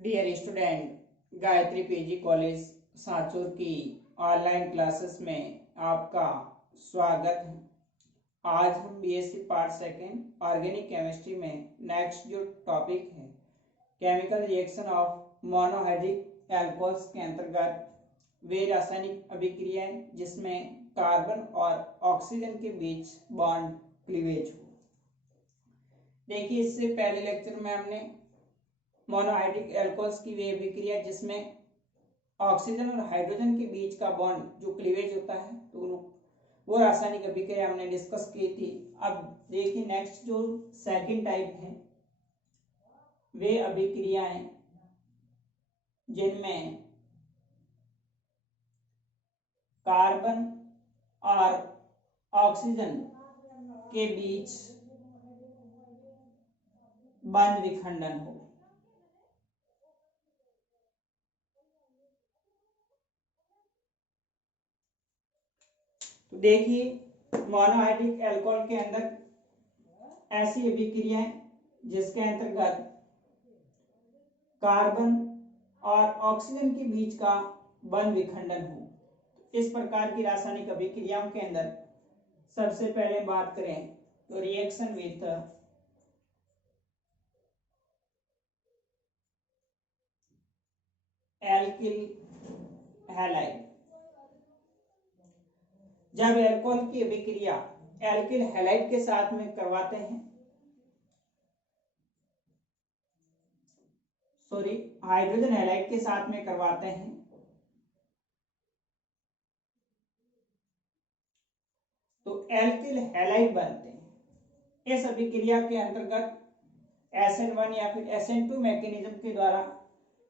Dear student, Gayatri PG college Sanchore की online classes में आपका स्वागत है। आज हम BSc part second organic chemistry में नेक्स्ट जो टॉपिक है chemical reaction of monohydric alcohols के अंतर्गत वे रासायनिक अभिक्रियाएं जिसमें कार्बन और ऑक्सीजन के बीच बॉन्ड क्लीवेज हो। देखिए, इससे पहले लेक्चर में हमने मोनोहाइड्रिक एल्कोहल्स की वे अभिक्रिया जिसमें ऑक्सीजन और हाइड्रोजन के बीच का बॉन्ड जो क्लीवेज होता है तो वो रासायनिक अभिक्रिया हमने डिस्कस की थी। अब देखिए नेक्स्ट जो सेकंड टाइप है वे अभिक्रियाएं जिनमें कार्बन और ऑक्सीजन के बीच बंध विखंडन हो। तो देखिए, मोनोहाइड्रिक अल्कोहल के अंदर ऐसी अभिक्रियाएं जिसके अंतर्गत कार्बन और ऑक्सीजन के बीच का बंध विखंडन हो। इस प्रकार की रासायनिक अभिक्रियाओं के अंदर सबसे पहले बात करें तो रिएक्शन विथ एल्किल हैलाइड। जब एल्कोहल की अभिक्रिया एल्किल हैलाइड के साथ में करवाते हैं, हाइड्रोजन हैलाइड के साथ में करवाते हैं, तो एल्किल हैलाइड बनते हैं। इस अभिक्रिया के अंतर्गत SN1 या फिर SN2 मैकेनिज्म के द्वारा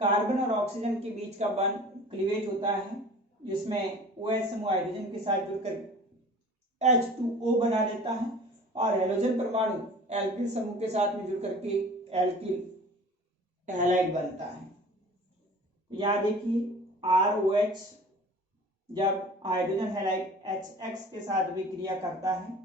कार्बन और ऑक्सीजन के बीच का बॉन्ड क्लीवेज होता है, जिसमें OH समूह हाइड्रोजन के साथ जुड़कर H2O बना देता है और हैलोजन परमाणु एल्किल समूह के साथ में जुड़ करके एल्किल हैलाइड बनता है। यहाँ देखिए ROH जब हाइड्रोजन हैलाइड HX के साथ विक्रिया करता है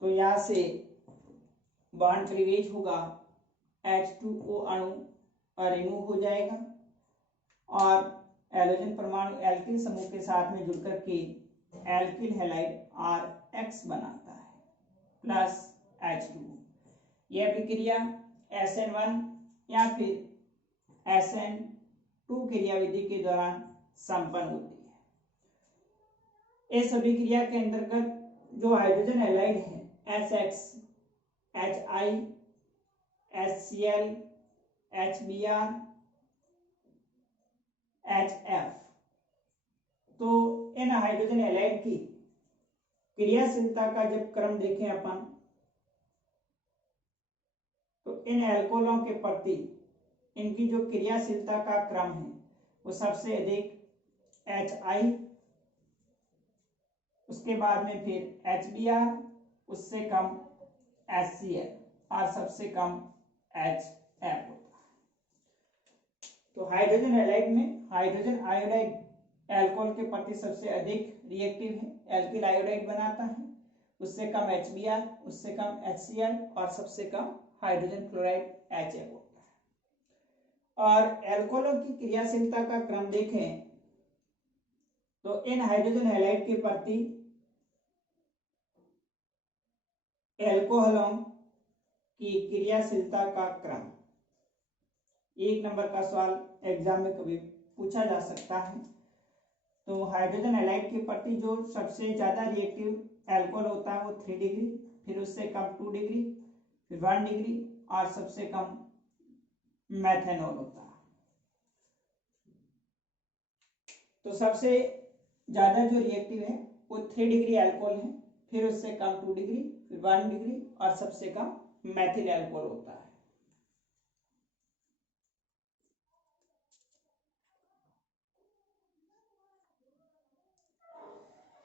तो यहाँ से बॉन्ड क्लीवेज होगा, H2O अणु रिमूव हो जाएगा और हैलोजन परमाणु एल्किल समूह के साथ में जुड़कर के एल्किल हैलाइड RX बनाता है प्लस H2O। यह अभिक्रिया SN1 या फिर SN2 क्रियाविधि के दौरान संपन्न होती है। इस अभिक्रिया के अंतर्गत जो हाइड्रोजन हैलाइड है SX, HI, HCl, HBr, HF, तो इन हाइड्रोजन हैलाइड की क्रियाशीलता का जब क्रम देखें अपन तो इन एल्कोहलों के प्रति इनकी जो क्रियाशीलता का क्रम है वो सबसे अधिक HI, उसके बाद में फिर HBr, उससे कम HCl और सबसे कम HF होता है। तो हाइड्रोजन हैलाइड में हाइड्रोजन आयोडाइड एल्कोहल के प्रति सबसे अधिक रिएक्टिव है, एल्किल आयोडाइड बनाता है, उससे कम HBr, उससे कम HCl और सबसे कम हाइड्रोजन क्लोराइड HF होता है। और एल्कोहलों की क्रियाशीलता का क्रम देखें तो इन हाइड्रोजन हैलाइड के प्रति एल्कोहलों की क्रियाशीलता का क्रम, एक नंबर का सवाल एग्जाम में कभी पूछा जा सकता है। तो हाइड्रोजन हैलाइड के प्रति जो सबसे ज्यादा रिएक्टिव एल्कोहल होता है वो 3 डिग्री, फिर उससे कम 2 डिग्री, फिर 1 डिग्री और सबसे कम मेथेनॉल होता है। तो सबसे ज्यादा जो रिएक्टिव है वो 3 डिग्री एल्कोहल है, फिर उससे कम 2 डिग्री, फिर 1 डिग्री और सबसे कम मेथिल एल्कोहल होता है।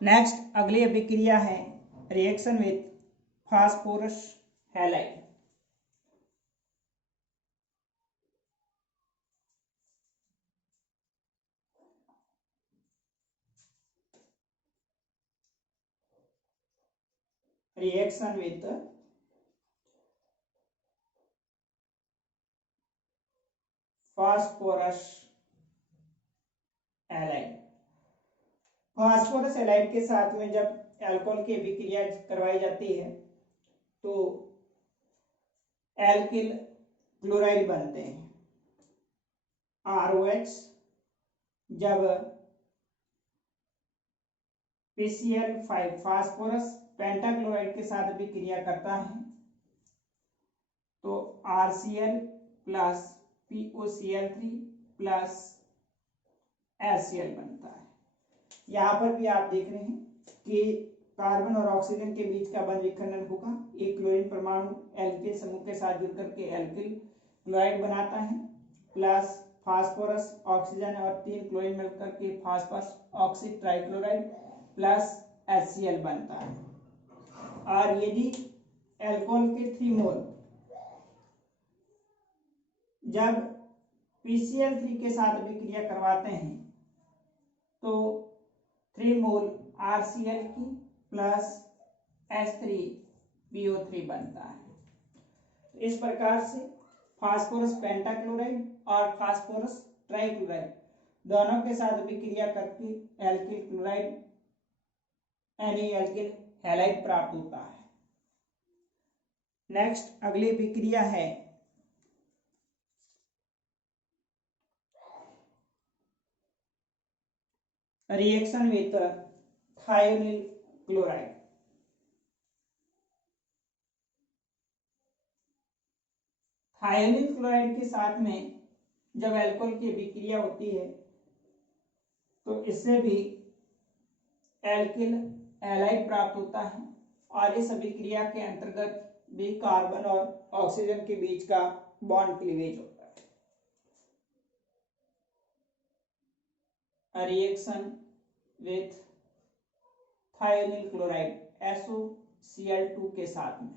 नेक्स्ट अगली अभिक्रिया है reaction with phosphorus halide. Reaction with phosphorus allied. Phosphorus allied के साथ में जब अल्कोहल की अभिक्रिया करवाई जाती है तो एल्किल क्लोराइड बनते हैं ROH। जब PCl5 फास्फोरस पेंटाक्लोराइड के साथ अभिक्रिया करता है तो RCl plus POCl3 plus HCl बनता है। यहाँ पर भी आप देख रहे हैं कि कार्बन और ऑक्सीजन के बीच का बंध विखंडन होगा। एक क्लोरीन परमाणु एल्किल समूह के साथ जुड़ करके एल्किल क्लोराइड बनाता है प्लस फास्फोरस ऑक्सीजन और 3 क्लोरीन मिलकर के phosphorus oxy trichloride plus HCl बनता है। और यदि अल्कोहल के 3 मोल जब PCl3 के साथ अभिक्रिया करवाते हैं तो 3 मोल RCl की प्लस H3PO3 बनता है। इस प्रकार से फास्फोरस पेंटाक्लोराइड और फास्फोरस ट्राइक्लोराइड दोनों के साथ अभिक्रिया करके एल्किल क्लोराइड यानी एल्किल हैलाइड प्राप्त होता है। नेक्स्ट अगली अभिक्रिया है reaction with thionyl chloride. Thionyl chloride के साथ में जब अल्कोहल की अभिक्रिया होती है तो इससे भी एल्किल हैलाइड प्राप्त होता है और इस अभिक्रिया के अंतर्गत भी कार्बन और ऑक्सीजन के बीच का बॉन्ड क्लीवेज होता है। Reaction with thionyl chloride SOCl2 के साथ में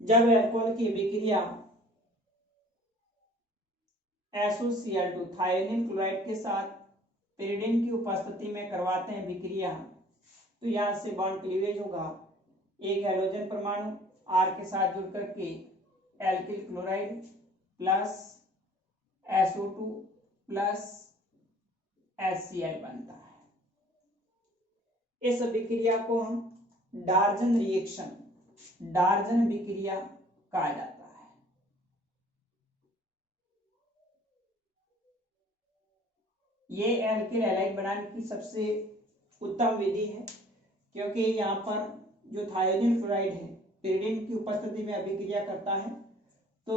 जब अल्कोहल की अभिक्रिया SOCl2 थायोनिल क्लोराइड के साथ पिरिडिन की उपस्थिति में करवाते हैं अभिक्रिया तो यहां से बॉन्ड क्लीवेज होगा। एक हाइड्रोजन परमाणु R के साथ जुड़ करके alkyl chloride plus SO2 plus HCl बनता है। इस अभिक्रिया को हम डार्जन रिएक्शन, डार्जन अभिक्रिया कहा जाता है। ये एल्किल हैलाइड बनाने की सबसे उत्तम विधि है क्योंकि यहाँ पर जो थायोनिल क्लोराइड है पिरिडिन की उपस्थिति में अभिक्रिया करता है तो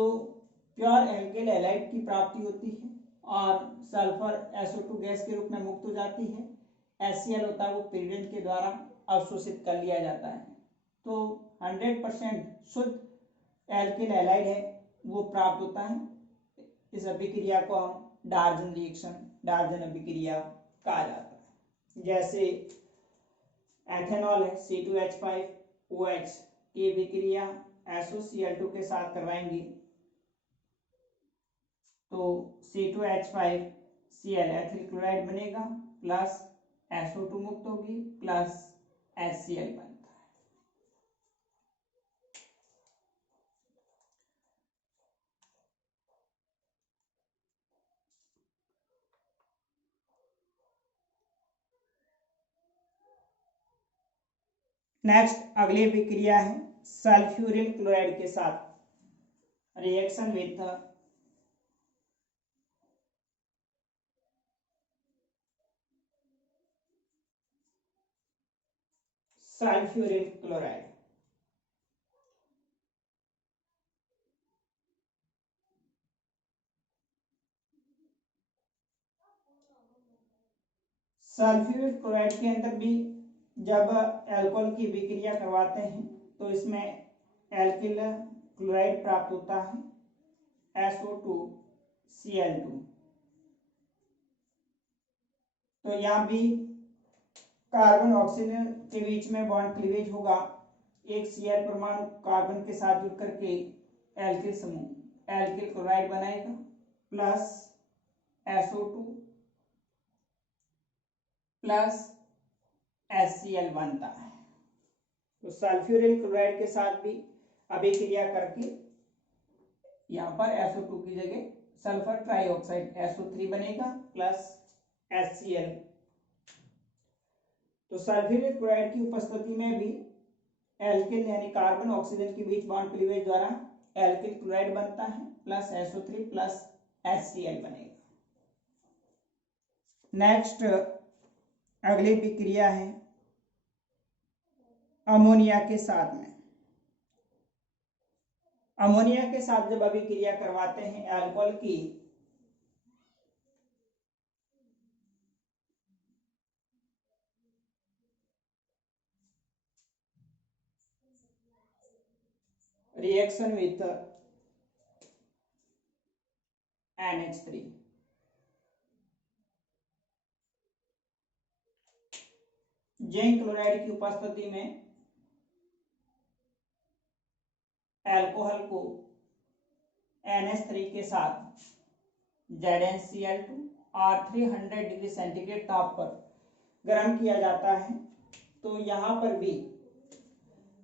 प्योर एल्किल हैलाइड की प्राप्ति होती है और सल्फर SO2 गैस के रूप में मुक्त हो जाती है। HCl होता है वो पिरिडिन के द्वारा अवशोषित कर लिया जाता है तो 100% शुद्ध एल्किल हैलाइड है वो प्राप्त होता है। इस अभिक्रिया को हम डार्जन रिएक्शन, डार्जन अभिक्रिया कहा जाता है। जैसे एथेनॉल है C2H5OH की अभिक्रिया SOCl2 के साथ करवाएंगे तो C2H5Cl एथिल क्लोराइड बनेगा प्लस SO2 मुक्त होगी प्लस HCl बनता है। नेक्स्ट अगली अभिक्रिया है सल्फ्यूरिल क्लोराइड के साथ reaction with sulphuryl chloride. Sulphuryl chloride के अंदर भी जब अल्कोहल की अभिक्रिया करवाते हैं तो इसमें एल्किल क्लोराइड प्राप्त होता है SO2Cl2। तो यहाँ भी कार्बन ऑक्सीजन के बीच में बॉन्ड क्लीवेज होगा। एक Cl परमाणु कार्बन के साथ जुड़ करके एल्किल समूह एल्किल क्लोराइड बनाएगा प्लस SO2 प्लस HCl बनता है। तो सल्फ्यूरिल क्लोराइड के साथ भी अभिक्रिया करके यहाँ पर SO2 की जगह सल्फर ट्राइऑक्साइड SO3 बनेगा प्लस HCl। तो सल्फ्यूरिक क्लोराइड की उपस्थिति में भी एल्किल यानी कार्बन ऑक्सीजन के बीच बॉन्ड क्लीवेज द्वारा एल्किल क्लोराइड बनता है प्लस SO3 प्लस HCl बनेगा। नेक्स्ट अगली विक्रिया है अमोनिया के साथ में। अमोनिया के साथ जब अभिक्रिया करवाते हैं अल्कोहल की reaction with NH3, zinc chloride की उपस्थिति में अल्कोहल को NH3 के साथ ZnCl2 और 300 डिग्री सेंटीग्रेड ताप पर गर्म किया जाता है। तो यहाँ पर भी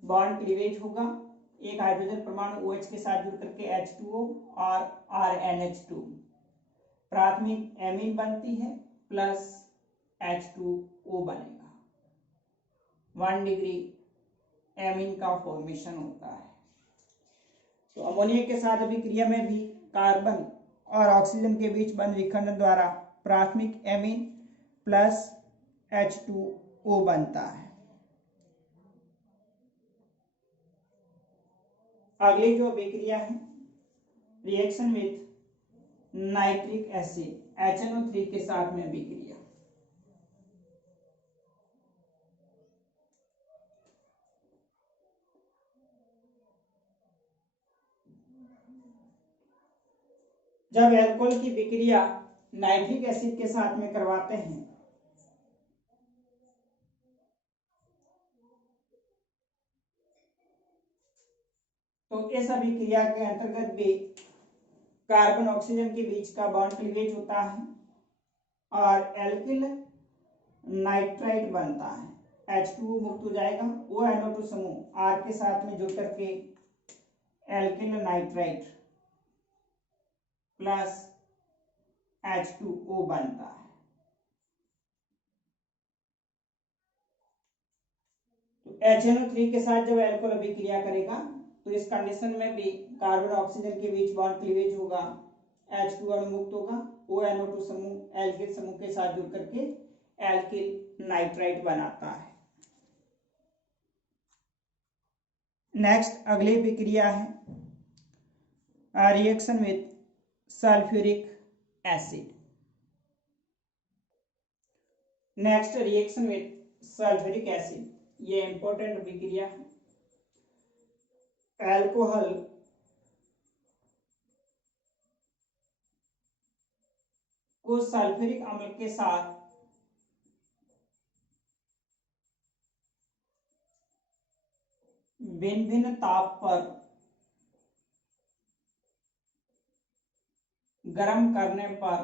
बॉन्ड क्लीवेज होगा। एक हाइड्रोजन परमाणु OH के साथ जुड़ करके H2O और RNH2 प्राथमिक एमीन बनती है प्लस H2O बनेगा। 1 डिग्री एमीन का फॉर्मेशन होता है। तो अमोनिया के साथ अभिक्रिया में भी कार्बन और ऑक्सीजन के बीच बंध विखंडन द्वारा प्राथमिक एमीन प्लस H2O बनता है। अगली जो अभिक्रिया है reaction with nitric acid HNO3 के साथ में अभिक्रिया। जब अल्कोहल की विक्रिया नाइट्रिक एसिड के साथ में करवाते हैं तो इस अभिक्रिया के अंतर्गत भी कार्बन ऑक्सीजन के बीच का बॉन्ड क्लीवेज होता है और एल्किल नाइट्राइट बनता है। H2O मुक्त हो जाएगा, ONO2 समूह R के साथ में जुड़ करके एल्किल नाइट्राइट प्लस H2O बनता है। तो HNO3 के साथ जब अल्कोहल अभिक्रिया करेगा तो इस कंडीशन में भी कार्बन ऑक्सीजन के बीच बॉन्ड क्लीवेज होगा, H2 अणु मुक्त होगा, ONO2 समूह एल्किल समूह के साथ जुड़ करके एल्किल नाइट्राइट बनाता है। नेक्स्ट अगली विक्रिया है reaction with sulphuric acid. Next reaction with sulphuric acid, ये इंपॉर्टेंट विक्रिया है। अल्कोहल को सल्फ्यूरिक अम्ल के साथ भिन्न भिन्न ताप पर गर्म करने पर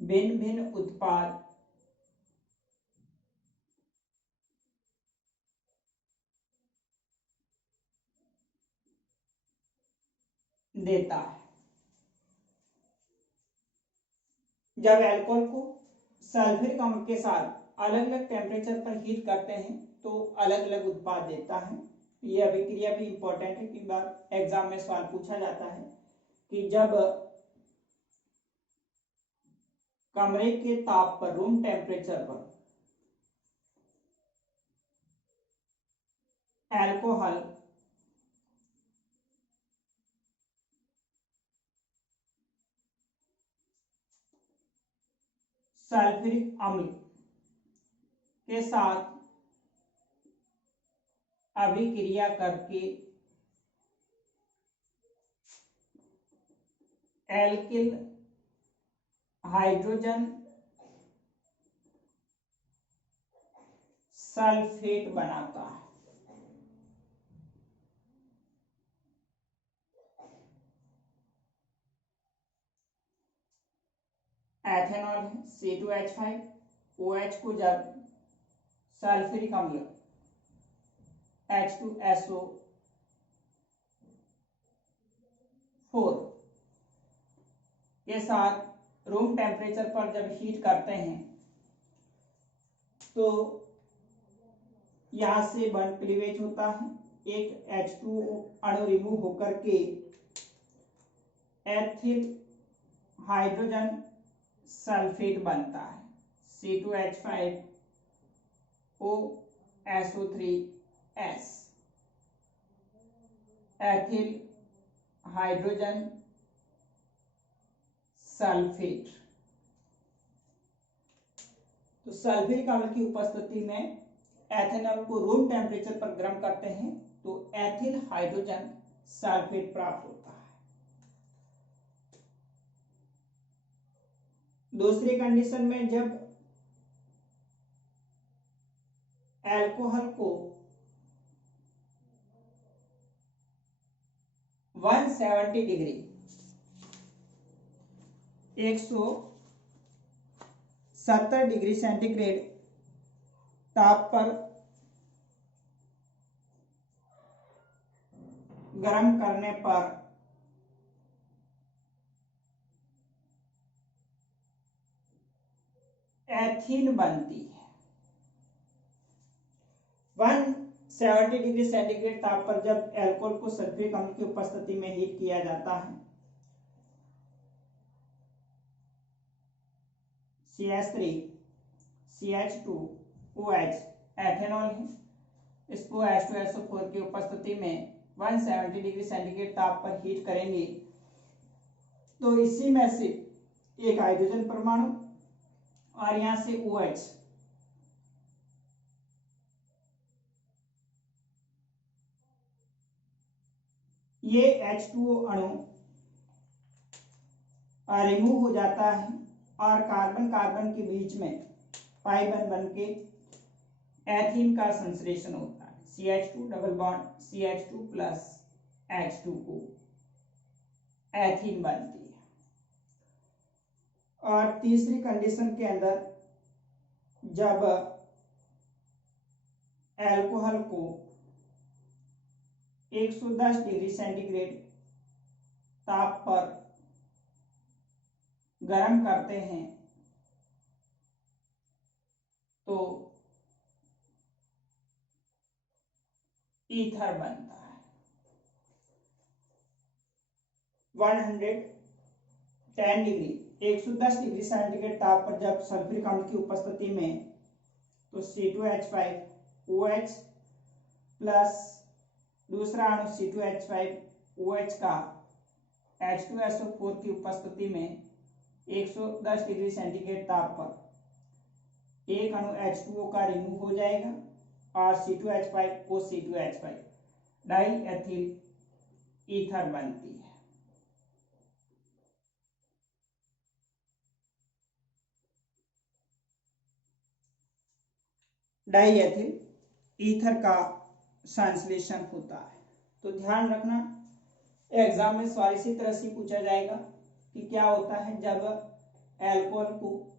भिन्न भिन्न उत्पाद देता है। जब अल्कोहल को सल्फ्यूरिक अम्ल के साथ अलग अलग टेम्परेचर पर हीट करते हैं तो अलग अलग उत्पाद देता है। ये अभिक्रिया भी इंपॉर्टेंट है, कई बार एग्जाम में सवाल पूछा जाता है कि जब कमरे के ताप पर रूम टेम्परेचर पर अल्कोहल सल्फ्यूरिक अम्ल के साथ अभिक्रिया करके एल्किल हाइड्रोजन सल्फेट बनाता है। एथेनॉल है C2H5, OH को जब सल्फ्यूरिक अम्ल H2SO के साथ रूम टेम्परेचर पर जब हीट करते हैं तो यहां से बॉन्ड क्लीवेज होता है, एक H2 अणु रिमूव होकर के एथिल हाइड्रोजन सल्फेट बनता है, C2H5OSO3S, एथिल हाइड्रोजन सल्फेट। तो सल्फ्यूरिक अम्ल की उपस्थिति में एथेनॉल को रूम टेम्परेचर पर गर्म करते हैं तो एथिल हाइड्रोजन सल्फेट प्राप्त होता है। दूसरी कंडीशन में जब अल्कोहल को 170 डिग्री 170 डिग्री सेंटीग्रेड ताप पर गर्म करने पर एथीन बनती है। 170 डिग्री सेंटीग्रेड ताप पर जब अल्कोहल को सल्फ्यूरिक अम्ल की उपस्थिति में हीट किया जाता है, CH3 CH2OH एथेनॉल है, इसको H2SO4 की उपस्थिति में 170 डिग्री सेंटीग्रेड ताप पर हीट करेंगे तो इसी में से एक हाइड्रोजन परमाणु और यहां से OH ये H2O अणु रिमूव हो जाता है और कार्बन कार्बन के बीच में पाई बन के एथीन का संश्लेषण होता है, CH2 double bond CH2 plus H2O ethene बनती है। और तीसरी कंडीशन के अंदर जब अल्कोहल को 110 डिग्री सेंटीग्रेड ताप पर गर्म करते हैं तो ईथर बनता है। 110 डिग्री 110 डिग्री सेंटीग्रेड ताप पर जब सल्फ्यूरिक अम्ल की उपस्थिति में तो C2H5OH प्लस दूसरा अणु C2H5OH का H2SO4 की उपस्थिति में 110 डिग्री सेंटीग्रेड ताप पर एक अणु H2O का रिमूव हो जाएगा और C2H5OC2H5 डाई एथिल ईथर बनती है। डाई एथिल ईथर का संश्लेषण होता है। तो ध्यान रखना, एग्जाम में सवाल इसी तरह से पूछा जाएगा कि क्या होता है जब अल्कोहल को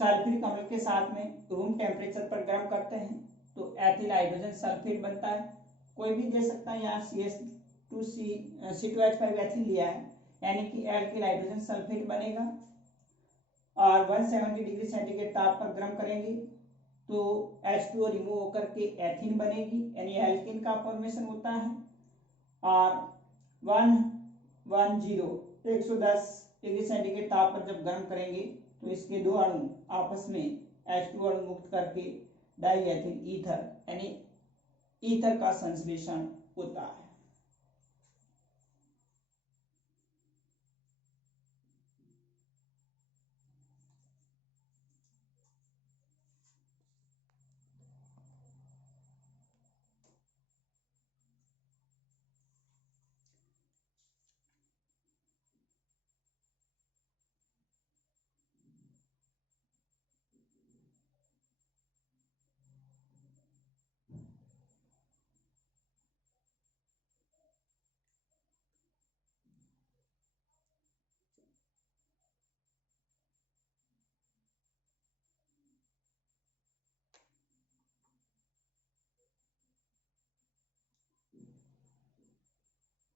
सल्फ्यूरिक अम्ल के साथ में रूम टेम्परेचर पर गर्म करते हैं तो एथिल हाइड्रोजन सल्फेट बनता है। कोई भी दे सकता है, यहाँ C2H5 एथिल लिया है यानी कि एल्किल हाइड्रोजन सल्फेट बनेगा और 170 डिग्री सेंटीग्रेड ताप पर गर्म करेंगे तो H2O रिमूव होकर के एथीन बनेगी यानी एल्किन का फॉर्मेशन होता है। और 110 डिग्री सेंटीग्रेड ताप पर जब गर्म करेंगे तो इसके दो अणु आपस में H2O अणु मुक्त करके डाई एथिल ईथर यानी ईथर का संश्लेषण होता है।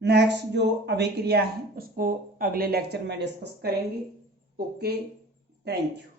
नेक्स्ट जो अभिक्रिया है उसको अगले लेक्चर में डिस्कस करेंगे। Okay, thank you.